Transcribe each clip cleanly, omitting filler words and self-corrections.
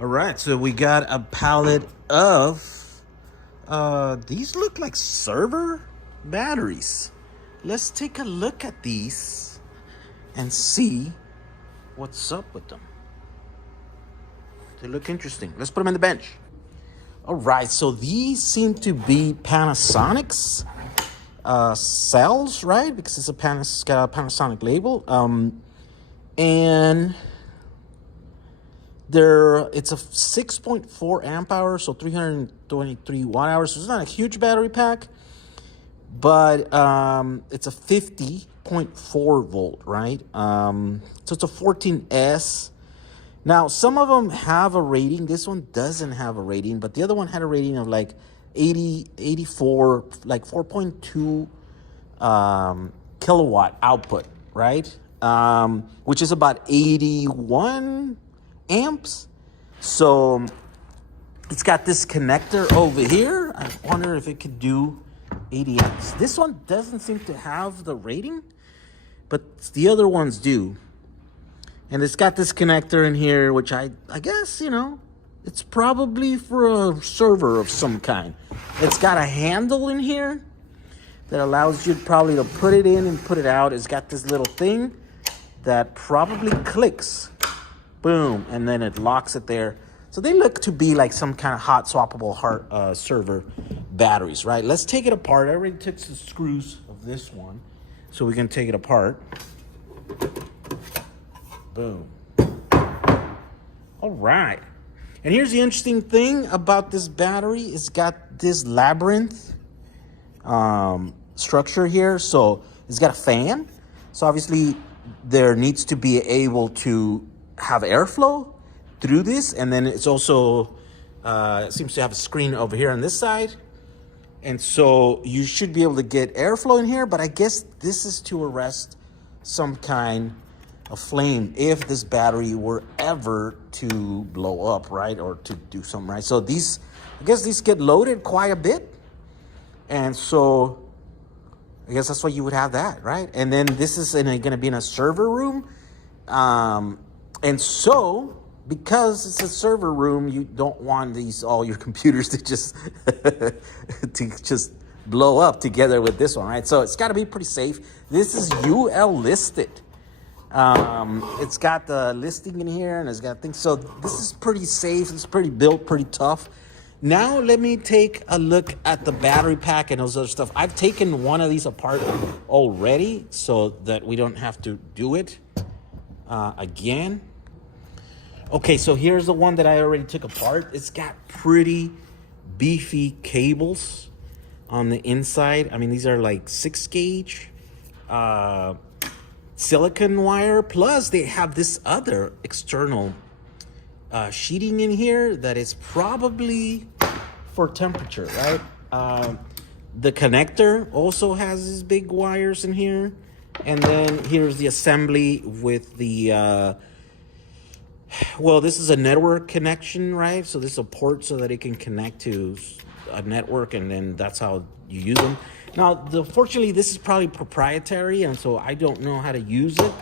All right, so we got a pallet of, these look like server batteries. Let's take a look at these and see what's up with them. They look interesting. Let's put them in the bench. All right, so these seem to be Panasonic's cells, right? Because it's got a Panasonic label. And it's a 6.4 amp hour, so 323 watt hours. So it's not a huge battery pack, but it's a 50.4 volt, right? So it's a 14S. Now, some of them have a rating. This one doesn't have a rating, but the other one had a rating of like 84, like 4.2 kilowatt output, right? Which is about 81 amps. So it's got this connector over here. I wonder if it could do 80 amps. This one doesn't seem to have the rating, but the other ones do. And it's got this connector in here, which I guess, it's probably for a server of some kind. It's got a handle in here that allows you probably to put it in and put it out. It's got this little thing that probably clicks. Boom, and then it locks it there. So they look to be like some kind of hot swappable server batteries, right? Let's take it apart. I already took the screws of this one, so we can take it apart. Boom. All right. And here's the interesting thing about this battery. It's got this labyrinth structure here. So it's got a fan. So obviously there needs to be able to have airflow through this. And then it's also, it seems to have a screen over here on this side. And so you should be able to get airflow in here. But I guess this is to arrest some kind of flame if this battery were ever to blow up, right? Or to do something, right? So these, I guess these get loaded quite a bit. And so I guess that's why you would have that, right? And then this is going to be in a server room. And so because it's a server room, you don't want all your computers to just blow up together with this one, right? So it's got to be pretty safe. This is UL listed. It's got the listing in here and it's got things. So this is pretty safe. It's pretty built, pretty tough. Now let me take a look at the battery pack and those other stuff. I've taken one of these apart already so that we don't have to do it again. Okay, so here's the one that I already took apart. It's got pretty beefy cables on the inside. I mean, these are like 6 gauge. Silicon wire, plus they have this other external sheeting in here that is probably for temperature, right? The connector also has these big wires in here, and then here's the assembly with the well, this is a network connection, right? So this is a port so that it can connect to a network, and then that's how you use them. Now, fortunately, this is probably proprietary, and so I don't know how to use it.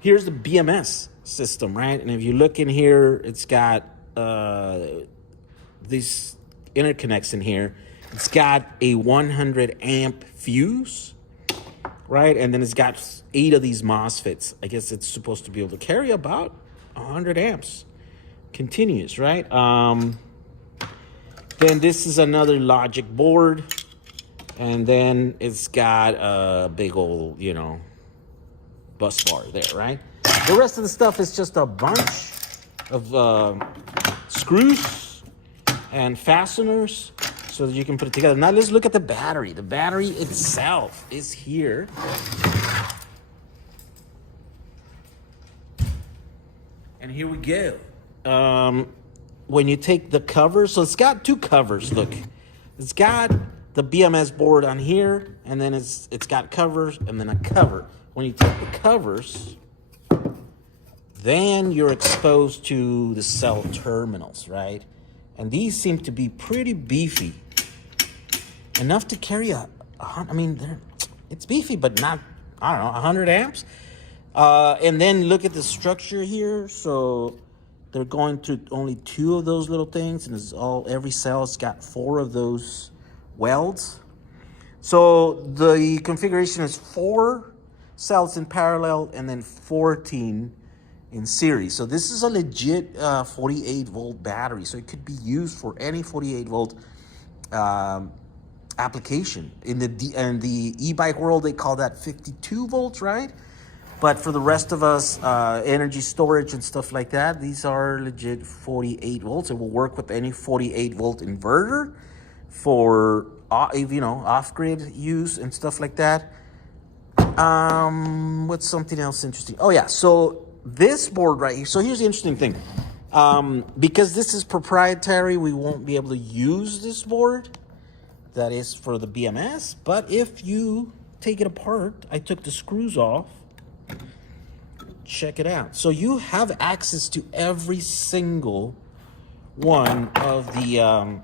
Here's the BMS system, right? And if you look in here, it's got these interconnects in here. It's got a 100 amp fuse, right? And then it's got 8 of these MOSFETs. I guess it's supposed to be able to carry about 100 amps continuous, right? Then this is another logic board. And then it's got a big old, bus bar there, right? The rest of the stuff is just a bunch of screws and fasteners so that you can put it together. Now let's look at the battery. The battery itself is here. And here we go. When you take the cover, so it's got 2 covers, look. It's got the BMS board on here, and then it's got covers and then a cover. When you take the covers, then you're exposed to the cell terminals, right? And these seem to be pretty beefy. Enough to carry it's beefy, but not, 100 amps. And then look at the structure here. So They're going through only 2 of those little things, and it's every cell's got 4 of those welds. So the configuration is 4 cells in parallel and then 14 in series. So this is a legit 48 volt battery. So it could be used for any 48 volt application. In the e-bike world, they call that 52 volts, right? But for the rest of us, energy storage and stuff like that, these are legit 48 volts. It will work with any 48 volt inverter for off-grid use and stuff like that. What's something else interesting? Oh yeah, so this board right here. So here's the interesting thing. Because this is proprietary, we won't be able to use this board. That is for the BMS. But if you take it apart, I took the screws off. Check it out. So you have access to every single one of the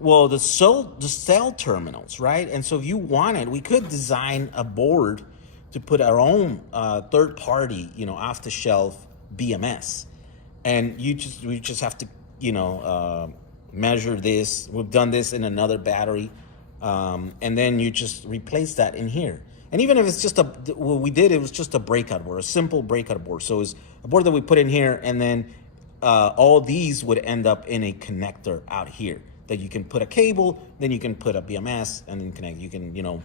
the cell terminals, right? And so if you wanted, we could design a board to put our own third-party, off-the-shelf BMS, and we just have to, measure this. We've done this in another battery, and then you just replace that in here. And even if it's just what we did, it was just a breakout board, a simple breakout board. So it's a board that we put in here, and then all these would end up in a connector out here that you can put a cable, then you can put a BMS, and then connect. You can,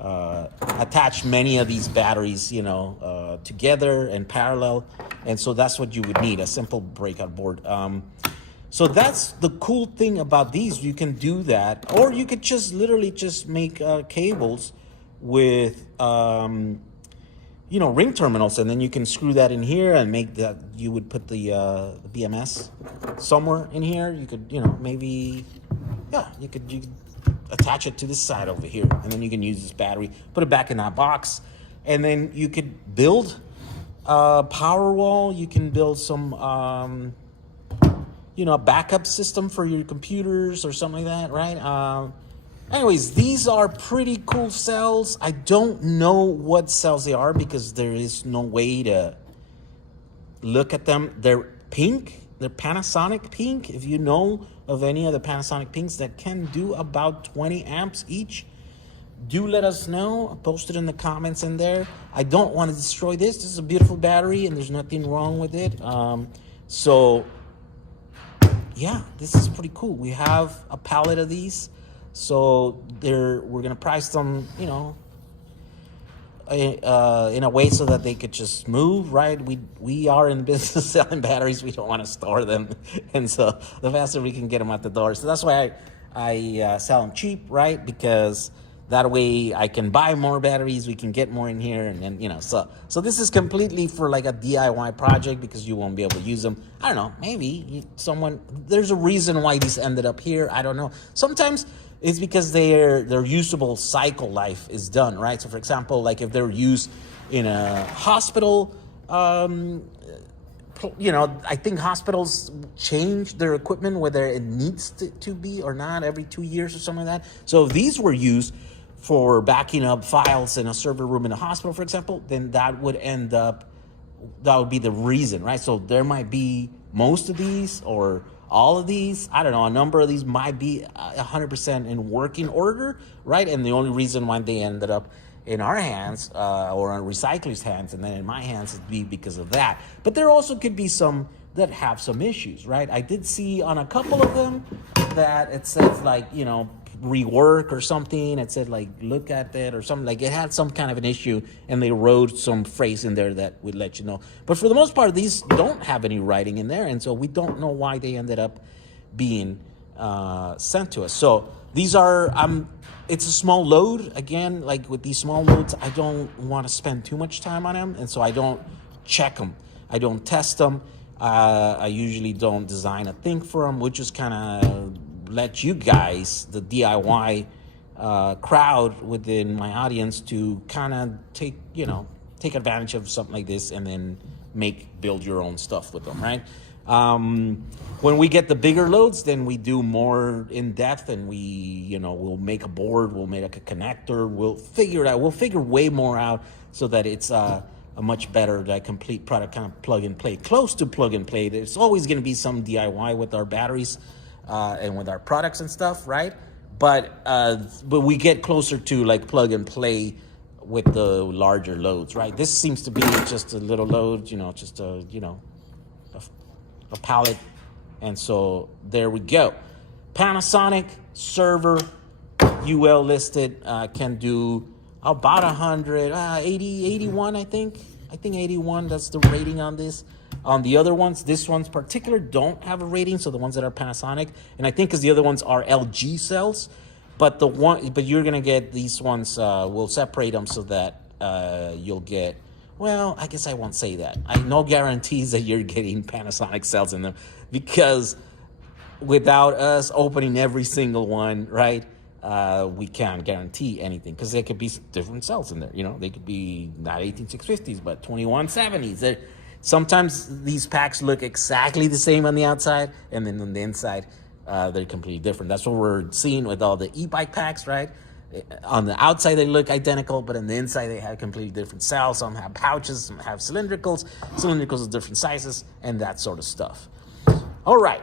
attach many of these batteries, together and parallel. And so that's what you would need, a simple breakout board. So that's the cool thing about these. You can do that, or you could just literally just make cables with ring terminals, and then you can screw that in here and make that. You would put the BMS somewhere in here. You could maybe you could attach it to this side over here, and then you can use this battery, put it back in that box, and then you could build a power wall. You can build some a backup system for your computers or something like that, right? Anyways, these are pretty cool cells. I don't know what cells they are because there is no way to look at them. They're pink. They're Panasonic pink. If you know of any of the Panasonic pinks that can do about 20 amps each, do let us know. Post it in the comments in there. I don't want to destroy this. This is a beautiful battery and there's nothing wrong with it. Yeah, this is pretty cool. We have a pallet of these. So we're gonna price them, in a way so that they could just move, right? We are in the business of selling batteries. We don't want to store them, and so the faster we can get them out the door. So that's why I sell them cheap, right? Because that way I can buy more batteries. We can get more in here, and then So this is completely for like a DIY project because you won't be able to use them. I don't know. Maybe there's a reason why these ended up here. I don't know. Sometimes it's because their usable cycle life is done, right? So for example, like if they're used in a hospital, I think hospitals change their equipment, whether it needs to be or not, every 2 years or something like that. So if these were used for backing up files in a server room in a hospital, for example, then that would be the reason, right? So there might be most of these or all of these, I don't know, a number of these might be 100% in working order, right? And the only reason why they ended up in our hands or on recyclers' hands and then in my hands would be because of that. But there also could be some that have some issues, right? I did see on a couple of them that it says like, rework or something. It said like, look at it or something, like it had some kind of an issue and they wrote some phrase in there that would let you know. But for the most part, these don't have any writing in there. And so we don't know why they ended up being sent to us. So these are, it's a small load. Again, like with these small loads, I don't want to spend too much time on them. And so I don't check them. I don't test them. I usually don't design a thing for them, which is kind of let you guys, the DIY crowd within my audience, to kind of take advantage of something like this and then build your own stuff with them, right? When we get the bigger loads, then we do more in depth and we'll make a board, we'll make a connector, we'll figure it out. We'll figure way more out so that it's a a much better complete product, kind of plug and play, close to plug and play. There's always going to be some DIY with our batteries and with our products and stuff, right? But we get closer to like plug and play with the larger loads, right? This seems to be just a little load, you know, just a pallet. And so there we go. Panasonic server, UL listed, can do about 100, 81, I think 81, that's the rating on this. On the other ones, this one's particular don't have a rating, so the ones that are Panasonic, and I think because the other ones are LG cells, but you're gonna get these ones, we'll separate them so that you'll get, well, I guess I won't say that. I no guarantees that you're getting Panasonic cells in them, because without us opening every single one, right, we can't guarantee anything, because there could be different cells in there. You know, they could be not 18650s, but 2170s. Sometimes these packs look exactly the same on the outside, and then on the inside, they're completely different. That's what we're seeing with all the e-bike packs, right? On the outside, they look identical, but on the inside, they have completely different cells. Some have pouches, some have cylindricals of different sizes, and that sort of stuff. All right,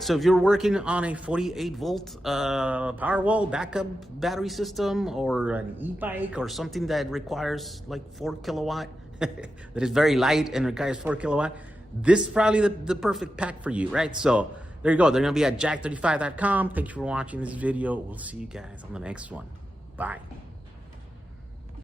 so if you're working on a 48-volt Powerwall backup battery system, or an e-bike, or something that requires like 4 kilowatt, that is very light and requires 4 kilowatt, this is probably the perfect pack for you, right? So there you go. They're going to be at jack35.com. Thank you for watching this video. We'll see you guys on the next one. Bye.